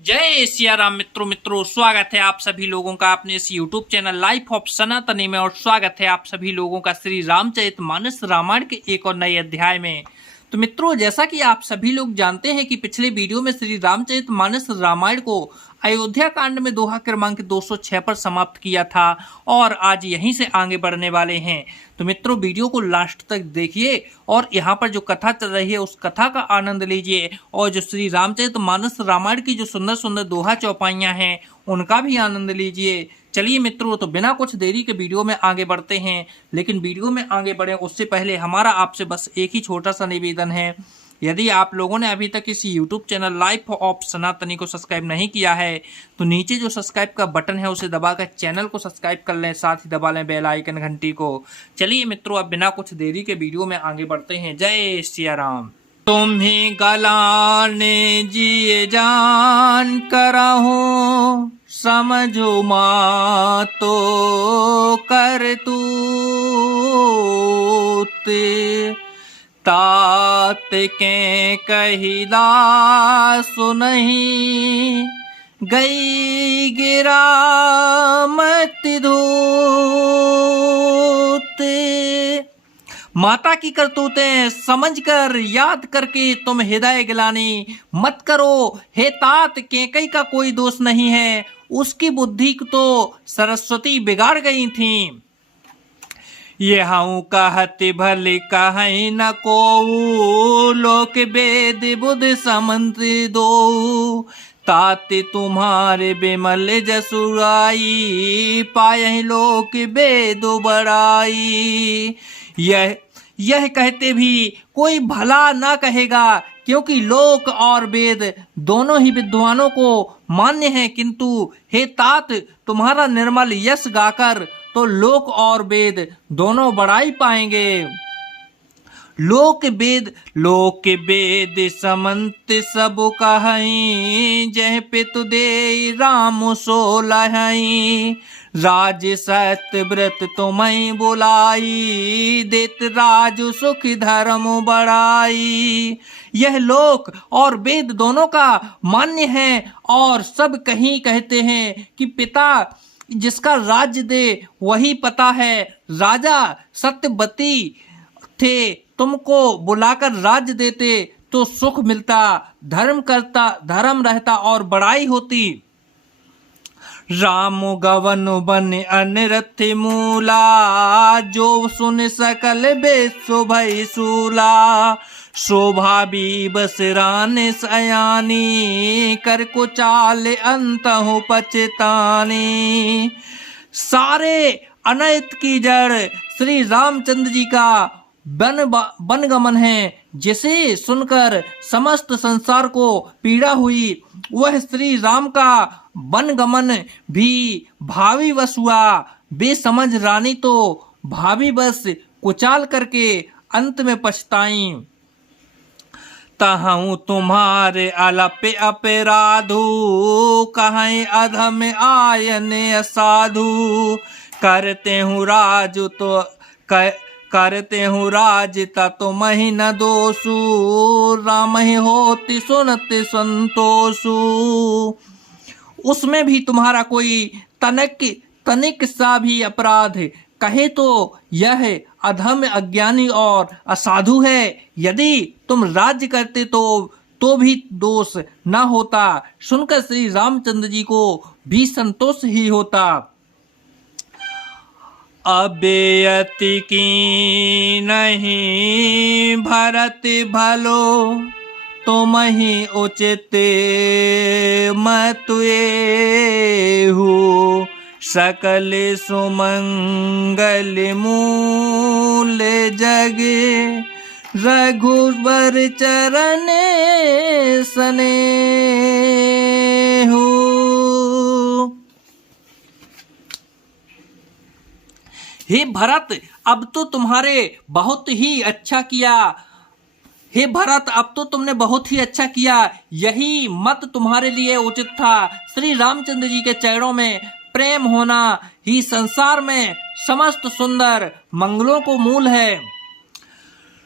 जय सिया राम मित्रों स्वागत है आप सभी लोगों का अपने इस YouTube चैनल लाइफ ऑफ सनातनी में। और स्वागत है आप सभी लोगों का श्री रामचरितमानस रामायण के एक और नए अध्याय में। तो मित्रों, जैसा कि आप सभी लोग जानते हैं कि पिछले वीडियो में श्री रामचरितमानस रामायण को अयोध्या कांड में दोहा क्रमांक 206 पर समाप्त किया था और आज यहीं से आगे बढ़ने वाले हैं। तो मित्रों, वीडियो को लास्ट तक देखिए और यहाँ पर जो कथा चल रही है उस कथा का आनंद लीजिए और जो श्री रामचरितमानस रामायण की जो सुंदर सुंदर दोहा चौपाइयाँ हैं उनका भी आनंद लीजिए। चलिए मित्रों, तो बिना कुछ देरी के वीडियो में आगे बढ़ते हैं। लेकिन वीडियो में आगे बढ़े उससे पहले हमारा आपसे बस एक ही छोटा सा निवेदन है। यदि आप लोगों ने अभी तक इस YouTube चैनल लाइफ ऑफ सनातनी को सब्सक्राइब नहीं किया है तो नीचे जो सब्सक्राइब का बटन है उसे दबाकर चैनल को सब्सक्राइब कर लें, साथ ही दबा लें बेल आइकन घंटी को। चलिए मित्रों, अब बिना कुछ देरी के वीडियो में आगे बढ़ते हैं। जय सिया राम। तुम्हें गलाने जिए जान करहूं समझो माँ तो कर तूते तात के कहिला सुनही गई गिरा मत धोते। माता की करतूतें समझकर याद करके तुम हृदय गिलानी मत करो। हे तात, केकई का कोई दोष नहीं है, उसकी बुद्धि तो सरस्वती बिगाड़ गई थी। ये हूँ कहते भले कहीं न को लोक वेद बुध समंत दो ताते तुम्हारे बेमल जसुराई पाए लोक वेद बड़ाई। यह कहते भी कोई भला ना कहेगा क्योंकि लोक और वेद दोनों ही विद्वानों को मान्य है, किंतु हे तात, तुम्हारा निर्मल यश गाकर तो लोक और वेद दोनों बड़ाई पाएंगे। लोक वेद समंत सब कहीं जह पितु दे राम सो लहई राज सत्य व्रत तुम्हें बुलाई देत राज सुख धर्म बड़ाई। यह लोक और वेद दोनों का मान्य है और सब कहीं कहते हैं कि पिता जिसका राज्य दे वही पता है। राजा सत्यवती थे, तुमको बुलाकर राज्य देते तो सुख मिलता, धर्म रहता और बड़ाई होती। राम गवन बन अनरथ मूला जो सुन सकल बेसो भई सूला शोभा भी बसरान सयानी कर को चाल अंत हो पचतानी। सारे अनैत की जड़ श्री रामचंद्र जी का बनगमन है, जिसे सुनकर समस्त संसार को पीड़ा हुई। वह श्री राम का बनगमन भी भावी वश हुआ। बेसमझ रानी तो भावी बस कुचाल करके अंत में पछताई। तहु तुम्हारे अलप अपराधु कहीं अधम आयन असाधु करते हूँ राज तो करते हूँ राज तो मही न दोषु राम ही होती सुनते संतोषु। उसमें भी तुम्हारा कोई तनिक सा भी अपराध कहे तो यह अधम अज्ञानी और असाधु है। यदि तुम राज्य करते तो भी दोष न होता, सुनकर श्री रामचंद्र जी को भी संतोष ही होता। अबेयति की नहीं भरत भलो तुम ही उचित मतुए हो सकल सुमंगल मूल जग रघुबर चरण सने हो। हे भरत, अब तो तुम्हारे बहुत ही अच्छा किया। हे भरत, अब तो तुमने बहुत ही अच्छा किया, यही मत तुम्हारे लिए उचित था। श्री रामचंद्र जी के चरणों में प्रेम होना ही संसार में समस्त सुंदर मंगलों को मूल है।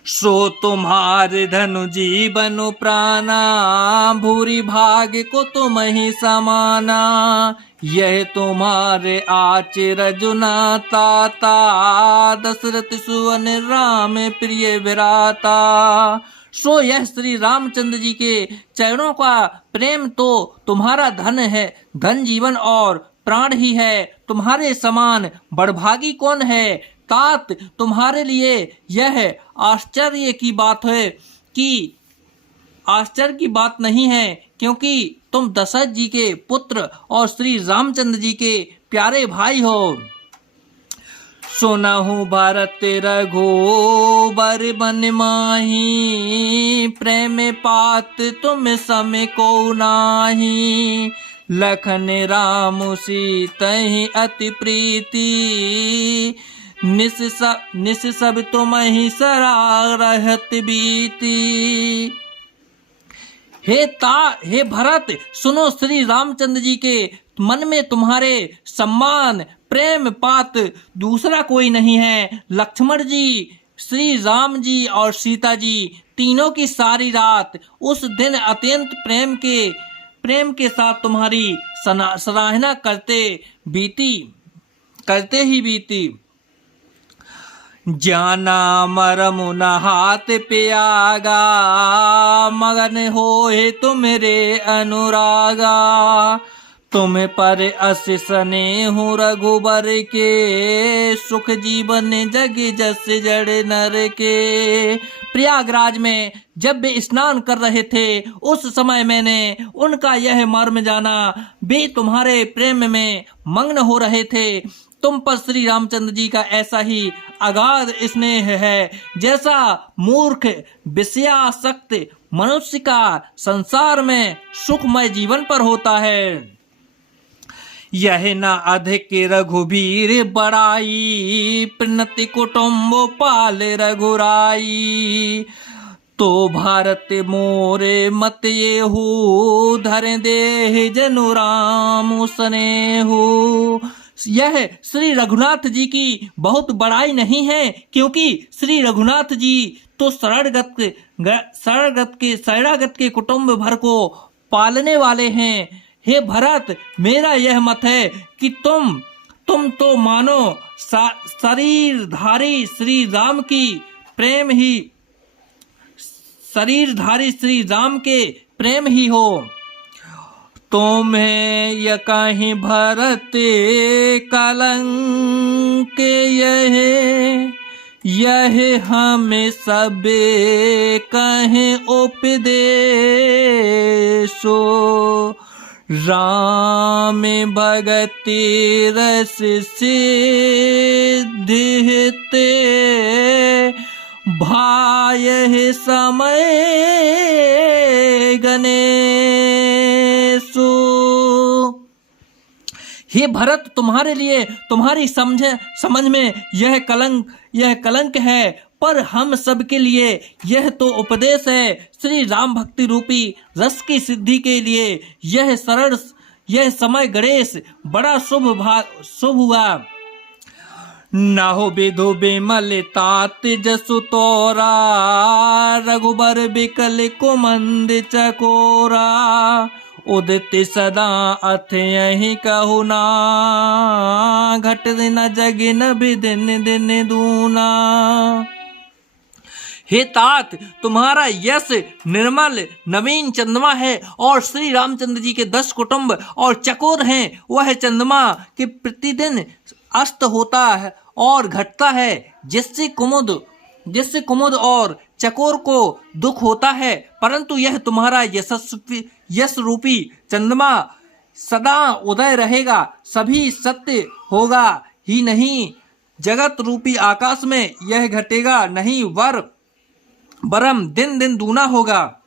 सो तुम्हारे धनु जीवन प्राणा, भूरी भाग्य को तुम ही समाना। यह तुम्हारे आचिरजुना ताता, दशरथ सुवन राम प्रिय विराता। सो यह श्री रामचंद्र जी के चरणों का प्रेम तो तुम्हारा धन है, धन जीवन और प्राण ही है। तुम्हारे समान बड़भागी कौन है तात। तुम्हारे लिए यह आश्चर्य की बात है कि आश्चर्य की बात नहीं है, क्योंकि तुम दशरथ जी के पुत्र और श्री रामचंद्र जी के प्यारे भाई हो। सुनहु भरत रघुबर बन माही, प्रेम पात तुम सम को नाही। लखन राम सीतहि अति प्रीति, निस सब तुम ही सरारहत बीती। हे भरत, सुनो, श्री रामचंद्र जी के मन में तुम्हारे सम्मान प्रेम पात दूसरा कोई नहीं है। लक्ष्मण जी, श्री राम जी और सीता जी तीनों की सारी रात उस दिन अत्यंत प्रेम के साथ तुम्हारी सराहना करते ही बीती। जाना मरम न हाथ प्यागा, मगन होए तुमरे अनुरागा। तुम पर अस स्नेह रघुबर के, सुख जीवन जग जस जड़ नर के। प्रयागराज में जब वे स्नान कर रहे थे, उस समय मैंने उनका यह मर्म जाना। वे तुम्हारे प्रेम में मग्न हो रहे थे। तुम पर श्री रामचंद्र जी का ऐसा ही अगाध स्नेह है जैसा मूर्ख विषयासक्त मनुष्य का संसार में सुखमय जीवन पर होता है। यह न अधिक रघुबीर बड़ाई, प्रणति कुटुम्ब पाल रघुराई। तो भारत मोरे मत ये हो, धर देह जनु राम स्नेहु। यह श्री रघुनाथ जी की बहुत बड़ाई नहीं है, क्योंकि श्री रघुनाथ जी तो शरणागत के कुटुंब भर को पालने वाले हैं। हे भरत, मेरा यह मत है कि तुम तो मानो शरीरधारी श्री राम के प्रेम ही हो। तुम्हें यह कहीं भरत कलंक, यह हमें सबे कहें उपदेशो। राम भगति रस सिद्धिते, भाय समय गणेशु। हे भरत, तुम्हारे लिए तुम्हारी समझ में यह कलंक है, पर हम सब के लिए यह तो उपदेश है। श्री राम भक्ति रूपी रस की सिद्धि के लिए यह समय गणेश बड़ा शुभ हुआ। न हो विधु बिमल तात जसु तोरा, रघुबर बिकल कुमंद चकोरा। उदित सदा अथ यही कहु ना, घट दिन जग न दिन दिन दूना। हे तात, तुम्हारा यश निर्मल नवीन चंद्रमा है और श्री रामचंद्र जी के 10 कुटुंब और चकोर हैं। वह चंद्रमा के प्रतिदिन अस्त होता है और घटता है, जिससे कुमुद और चकोर को दुख होता है। परंतु यह तुम्हारा यश रूपी चंद्रमा सदा उदय रहेगा, सभी सत्य होगा ही नहीं। जगत रूपी आकाश में यह घटेगा नहीं, वरम दिन दिन दूना होगा।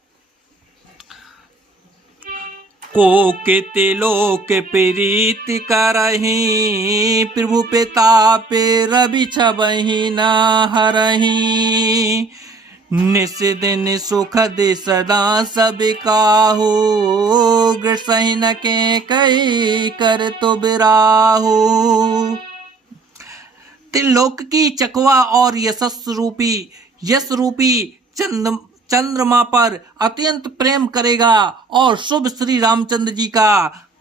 को के लोक प्रीत करही, प्रभु पिताप रवि छबहि न हरही। निस दिन सुखद सदा सब काहू, ग्रसहि न के कई कर तो बिराहू। त्रिलोक की चकवा और यशस्वी रूपी यश रूपी चंद्रमा पर अत्यंत प्रेम करेगा और शुभ श्री रामचंद्र जी का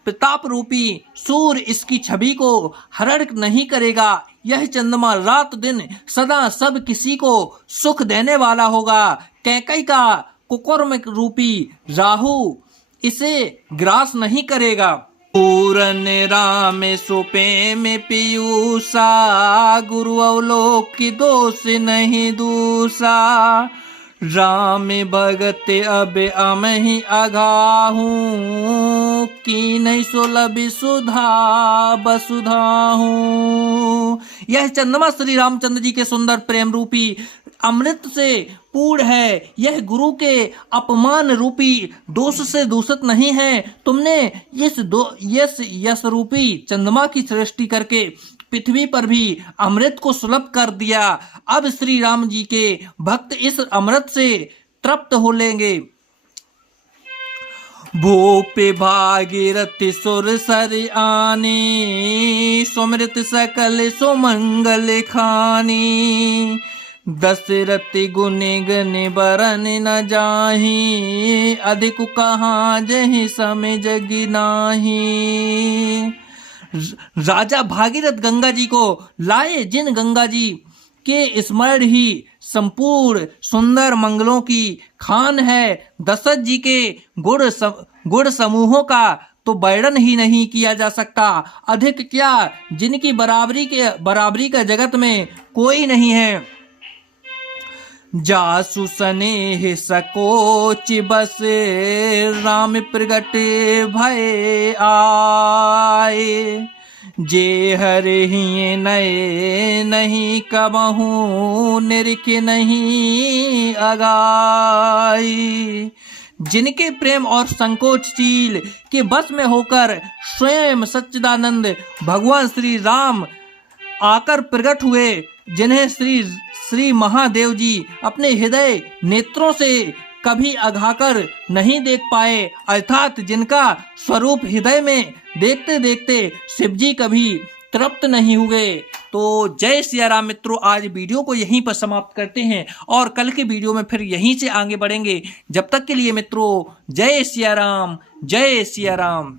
प्रताप रूपी सूर्य इसकी छवि को हरण नहीं करेगा। यह चंद्रमा रात दिन सदा सब किसी को सुख देने वाला होगा। कैकई का कुकर्म रूपी राहु इसे ग्रास नहीं करेगा। पूरन राम सुपे में पीयूषा, गुरु अवलोक की दोष नहीं दूसा। राम भगत अब अमहि अघाहू, की नहीं सुलभ सुधा बसुधाहू। यह चंद्रमा श्री रामचंद्र जी के सुंदर प्रेम रूपी अमृत से पूर्ण है। यह गुरु के अपमान रूपी दोष से दूषित नहीं है। तुमने यश रूपी चंद्रमा की सृष्टि करके पृथ्वी पर भी अमृत को सुलभ कर दिया। अब श्री राम जी के भक्त इस अमृत से तृप्त हो लेंगे। भूप भागीरथी सुर सर आने, सुमृत सकल सुमंगल खानी। दशरथ गुने गने बरन न जाही, अधिक कहाँ जहि समय जगी नाही। राजा भागीरथ गंगा जी को लाए, जिन गंगा जी के स्मरण ही संपूर्ण सुंदर मंगलों की खान है। दशरथ जी के गुण समूहों का तो वर्णन ही नहीं किया जा सकता। अधिक क्या, जिनकी बराबरी का जगत में कोई नहीं है। जासु स्नेह सकोच बस, राम प्रगट भय आए। जे हरे ही नए नहीं कबहू, निरख नहीं अगाई। जिनके प्रेम और संकोचशील के बस में होकर स्वयं सच्चिदानंद भगवान श्री राम आकर प्रकट हुए, जिन्हें श्री महादेव जी अपने हृदय नेत्रों से कभी अघाकर नहीं देख पाए, अर्थात जिनका स्वरूप हृदय में देखते देखते शिव जी कभी तृप्त नहीं हुए। तो जय सिया राम मित्रों, आज वीडियो को यहीं पर समाप्त करते हैं और कल के वीडियो में फिर यहीं से आगे बढ़ेंगे। जब तक के लिए मित्रों, जय सिया राम, जय सिया राम।